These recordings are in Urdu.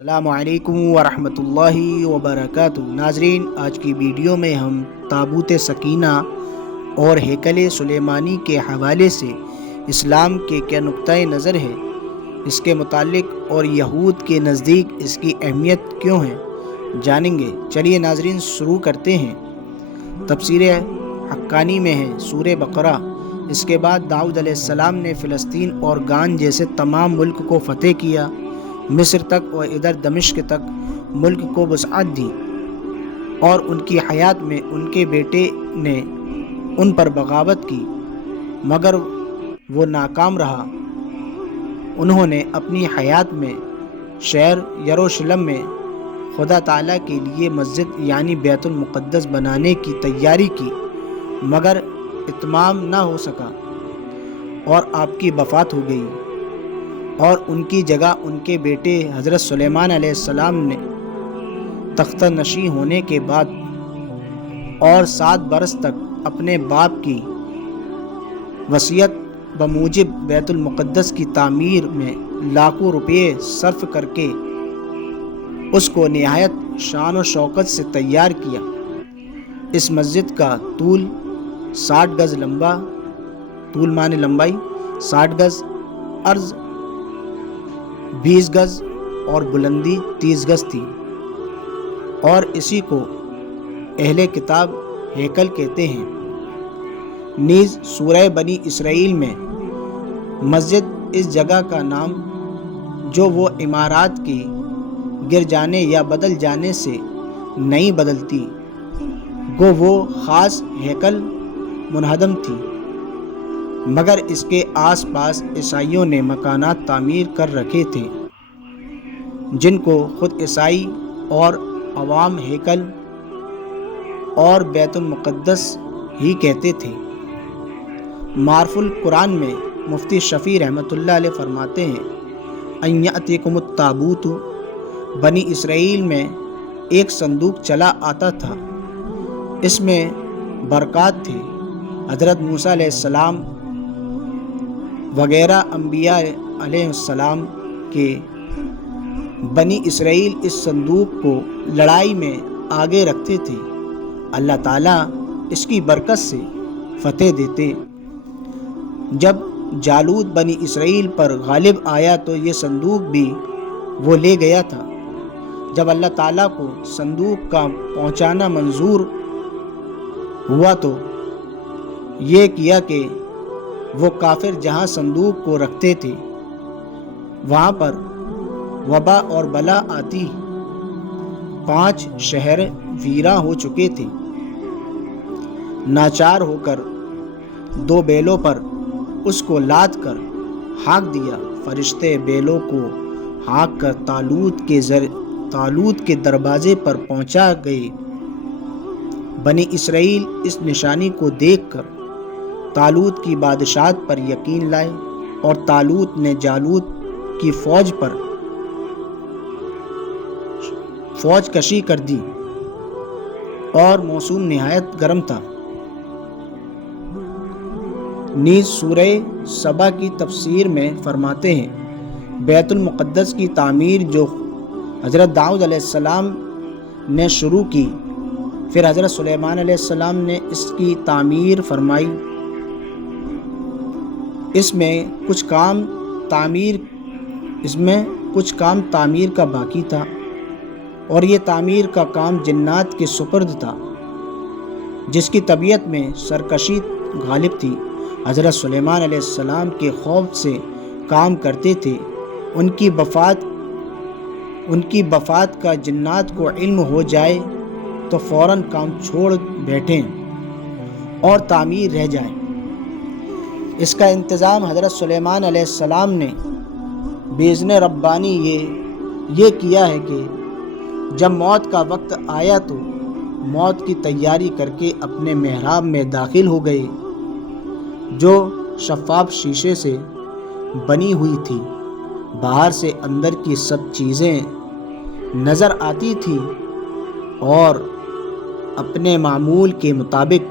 السلام علیکم ورحمۃ اللہ وبرکاتہ۔ ناظرین، آج کی ویڈیو میں ہم تابوت سکینہ اور ہیکل سلیمانی کے حوالے سے اسلام کے کیا نقطۂ نظر ہے اس کے متعلق اور یہود کے نزدیک اس کی اہمیت کیوں ہے جانیں گے۔ چلیے ناظرین شروع کرتے ہیں۔ تفسیر حقانی میں ہے سورہ بقرہ۔ اس کے بعد داؤد علیہ السلام نے فلسطین اور گان جیسے تمام ملک کو فتح کیا، مصر تک اور ادھر دمشق تک ملک کو وسعت دی، اور ان کی حیات میں ان کے بیٹے نے ان پر بغاوت کی مگر وہ ناکام رہا۔ انہوں نے اپنی حیات میں شہر یروشلم میں خدا تعالیٰ کے لیے مسجد یعنی بیت المقدس بنانے کی تیاری کی مگر اتمام نہ ہو سکا اور آپ کی وفات ہو گئی، اور ان کی جگہ ان کے بیٹے حضرت سلیمان علیہ السلام نے تختہ نشین ہونے کے بعد اور 7 برس تک اپنے باپ کی وصیت بموجب بیت المقدس کی تعمیر میں لاکھوں روپے صرف کر کے اس کو نہایت شان و شوکت سے تیار کیا۔ اس مسجد کا طول 60 گز لمبا، طول معنی لمبائی 60 گز، عرض 20 گز اور بلندی 30 گز تھی، اور اسی کو اہل کتاب ہیکل کہتے ہیں۔ نیز سورہ بنی اسرائیل میں مسجد اس جگہ کا نام جو وہ عمارات کی گر جانے یا بدل جانے سے نہیں بدلتی، گو وہ خاص ہیکل منہدم تھی، مگر اس کے آس پاس عیسائیوں نے مکانات تعمیر کر رکھے تھے جن کو خود عیسائی اور عوام ہیکل اور بیت المقدس ہی کہتے تھے۔ معرف القرآن میں مفتی شفیع رحمۃ اللہ علیہ فرماتے ہیں، ان یأتیکم التابوت، بنی اسرائیل میں ایک صندوق چلا آتا تھا، اس میں برکات تھے۔ حضرت موسیٰ علیہ السلام وغیرہ انبیاء علیہ السلام کے بنی اسرائیل اس صندوق کو لڑائی میں آگے رکھتے تھے، اللہ تعالیٰ اس کی برکت سے فتح دیتے۔ جب جالوت بنی اسرائیل پر غالب آیا تو یہ صندوق بھی وہ لے گیا تھا۔ جب اللہ تعالیٰ کو صندوق کا پہنچانا منظور ہوا تو یہ کیا کہ وہ کافر جہاں صندوق کو رکھتے تھے وہاں پر وبا اور بلا آتی۔ 5 شہر ویراں ہو چکے تھے۔ ناچار ہو کر 2 بیلوں پر اس کو لاد کر ہانک دیا۔ فرشتے بیلوں کو ہانک کر طالوت کے دروازے پر پہنچا گئے۔ بنی اسرائیل اس نشانی کو دیکھ کر طالوت کی بادشاہت پر یقین لائے، اور طالوت نے جالوت کی فوج پر فوج کشی کر دی، اور موسم نہایت گرم تھا۔ نیز سورہ سبا کی تفسیر میں فرماتے ہیں، بیت المقدس کی تعمیر جو حضرت داؤد علیہ السلام نے شروع کی، پھر حضرت سلیمان علیہ السلام نے اس کی تعمیر فرمائی۔ اس میں کچھ کام تعمیر کا باقی تھا، اور یہ تعمیر کا کام جنات کے سپرد تھا جس کی طبیعت میں سرکشی غالب تھی۔ حضرت سلیمان علیہ السلام کے خوف سے کام کرتے تھے۔ ان کی وفات کا جنات کو علم ہو جائے تو فوراً کام چھوڑ بیٹھیں اور تعمیر رہ جائیں۔ اس کا انتظام حضرت سلیمان علیہ السلام نے باذن ربانی یہ کیا ہے کہ جب موت کا وقت آیا تو موت کی تیاری کر کے اپنے محراب میں داخل ہو گئے جو شفاف شیشے سے بنی ہوئی تھی۔ باہر سے اندر کی سب چیزیں نظر آتی تھی، اور اپنے معمول کے مطابق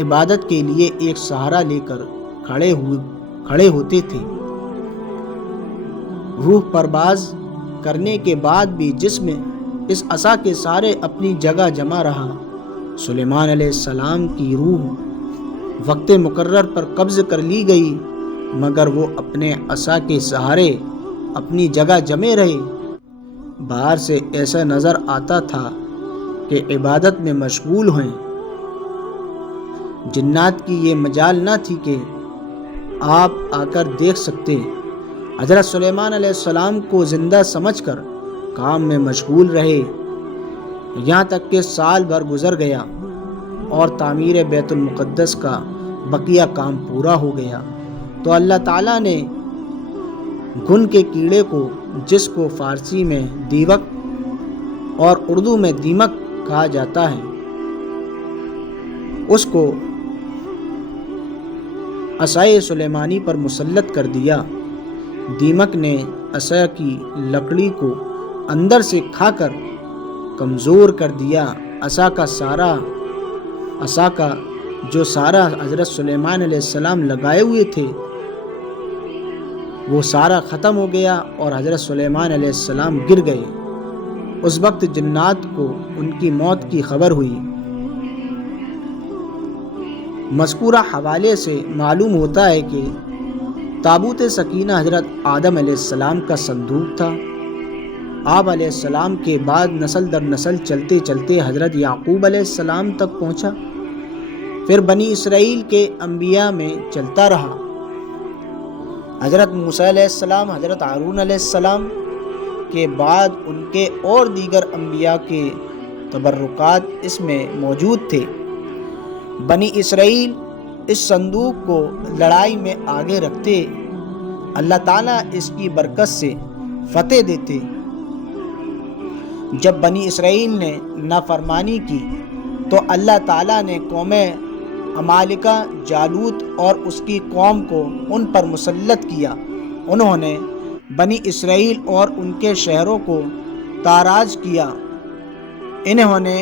عبادت کے لیے ایک سہارا لے کر کھڑے ہوتے تھے۔ روح پرواز کرنے کے بعد بھی جسم اس عصا کے سہارے اپنی جگہ جمع رہا۔ سلیمان علیہ السلام کی روح وقت مقرر پر قبض کر لی گئی، مگر وہ اپنے عصا کے سہارے اپنی جگہ جمے رہے۔ باہر سے ایسا نظر آتا تھا کہ عبادت میں مشغول ہیں۔ جنات کی یہ مجال نہ تھی کہ آپ آ کر دیکھ سکتے۔ حضرت سلیمان علیہ السلام کو زندہ سمجھ کر کام میں مشغول رہے، یہاں تک کہ سال بھر گزر گیا اور تعمیر بیت المقدس کا بقیہ کام پورا ہو گیا تو اللہ تعالیٰ نے گھن کے کیڑے کو، جس کو فارسی میں دیوک اور اردو میں دیمک کہا جاتا ہے، اس کو عصائے سلیمانی پر مسلط کر دیا۔ دیمک نے عصا کی لکڑی کو اندر سے کھا کر کمزور کر دیا۔ عصا کا جو سارا حضرت سلیمان علیہ السلام لگائے ہوئے تھے وہ سارا ختم ہو گیا اور حضرت سلیمان علیہ السلام گر گئے۔ اس وقت جنات کو ان کی موت کی خبر ہوئی۔ مذکورہ حوالے سے معلوم ہوتا ہے کہ تابوت سکینہ حضرت آدم علیہ السلام کا صندوق تھا۔ آپ علیہ السلام کے بعد نسل در نسل چلتے چلتے حضرت یعقوب علیہ السلام تک پہنچا، پھر بنی اسرائیل کے انبیاء میں چلتا رہا۔ حضرت موسیٰ علیہ السلام، حضرت ہارون علیہ السلام کے بعد ان کے اور دیگر انبیاء کے تبرکات اس میں موجود تھے۔ بنی اسرائیل اس صندوق کو لڑائی میں آگے رکھتے، اللہ تعالیٰ اس کی برکت سے فتح دیتے۔ جب بنی اسرائیل نے نافرمانی کی تو اللہ تعالیٰ نے قوم عمالقہ جالوت اور اس کی قوم کو ان پر مسلط کیا۔ انہوں نے بنی اسرائیل اور ان کے شہروں کو تاراج کیا۔ انہوں نے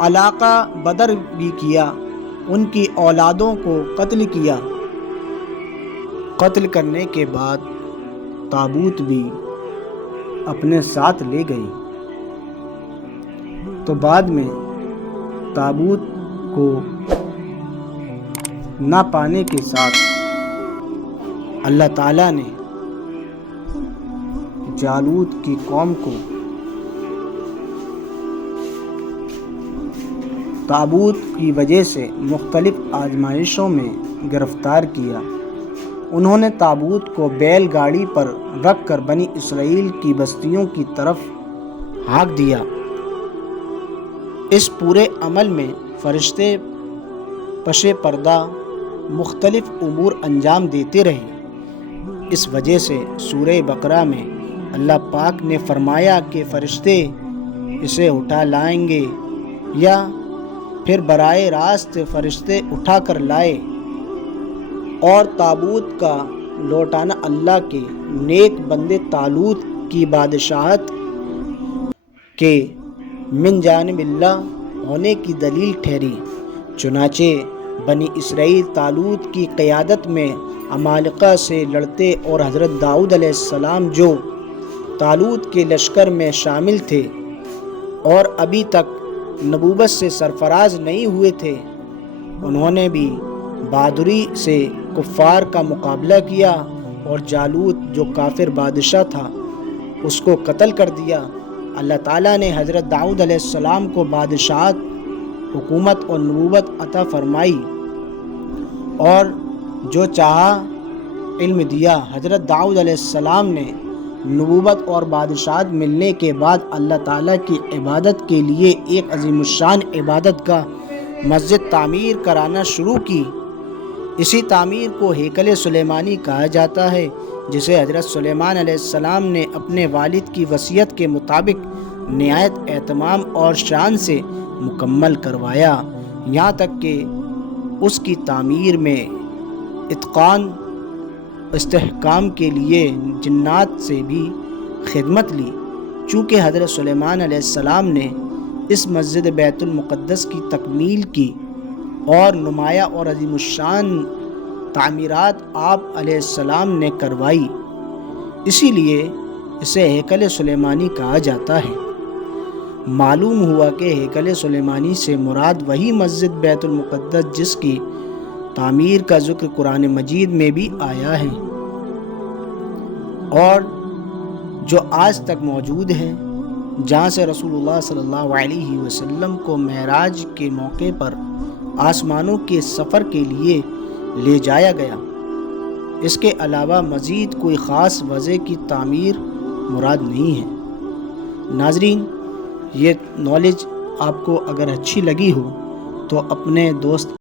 علاقہ بدر بھی کیا، ان کی اولادوں کو قتل کیا۔ قتل کرنے کے بعد تابوت بھی اپنے ساتھ لے گئی، تو بعد میں تابوت کو نہ پانے کے ساتھ اللہ تعالیٰ نے جالوت کی قوم کو تابوت کی وجہ سے مختلف آزمائشوں میں گرفتار کیا۔ انہوں نے تابوت کو بیل گاڑی پر رکھ کر بنی اسرائیل کی بستیوں کی طرف ہانک دیا۔ اس پورے عمل میں فرشتے پش پردہ مختلف امور انجام دیتے رہے۔ اس وجہ سے سورہ بقرہ میں اللہ پاک نے فرمایا کہ فرشتے اسے اٹھا لائیں گے، یا پھر براہ راست فرشتے اٹھا کر لائے، اور تابوت کا لوٹانا اللہ کے نیک بندے طالوت کی بادشاہت کے من جانب اللہ ہونے کی دلیل ٹھہری۔ چنانچہ بنی اسرائیل طالوت کی قیادت میں عمالقہ سے لڑتے، اور حضرت داؤد علیہ السلام جو طالوت کے لشکر میں شامل تھے اور ابھی تک نبوت سے سرفراز نہیں ہوئے تھے، انہوں نے بھی بہادری سے کفار کا مقابلہ کیا اور جالوت جو کافر بادشاہ تھا اس کو قتل کر دیا۔ اللہ تعالیٰ نے حضرت داؤد علیہ السلام کو بادشاہت، حکومت اور نبوت عطا فرمائی اور جو چاہا علم دیا۔ حضرت داؤد علیہ السلام نے نبوت اور بادشاہت ملنے کے بعد اللہ تعالیٰ کی عبادت کے لیے ایک عظیم الشان عبادت گاہ مسجد تعمیر کرانا شروع کی۔ اسی تعمیر کو ہیکل سلیمانی کہا جاتا ہے، جسے حضرت سلیمان علیہ السلام نے اپنے والد کی وصیت کے مطابق نہایت اہتمام اور شان سے مکمل کروایا، یہاں تک کہ اس کی تعمیر میں اتقان استحکام کے لیے جنات سے بھی خدمت لی۔ چونکہ حضرت سلیمان علیہ السلام نے اس مسجد بیت المقدس کی تکمیل کی اور نمایاں اور عظیم الشان تعمیرات آپ علیہ السلام نے کروائی، اسی لیے اسے ہیکل سلیمانی کہا جاتا ہے۔ معلوم ہوا کہ ہیکل سلیمانی سے مراد وہی مسجد بیت المقدس جس کی تعمیر کا ذکر قرآن مجید میں بھی آیا ہے اور جو آج تک موجود ہے، جہاں سے رسول اللہ صلی اللہ علیہ وسلم کو معراج کے موقع پر آسمانوں کے سفر کے لیے لے جایا گیا۔ اس کے علاوہ مزید کوئی خاص وجہ کی تعمیر مراد نہیں ہے۔ ناظرین، یہ نالج آپ کو اگر اچھی لگی ہو تو اپنے دوست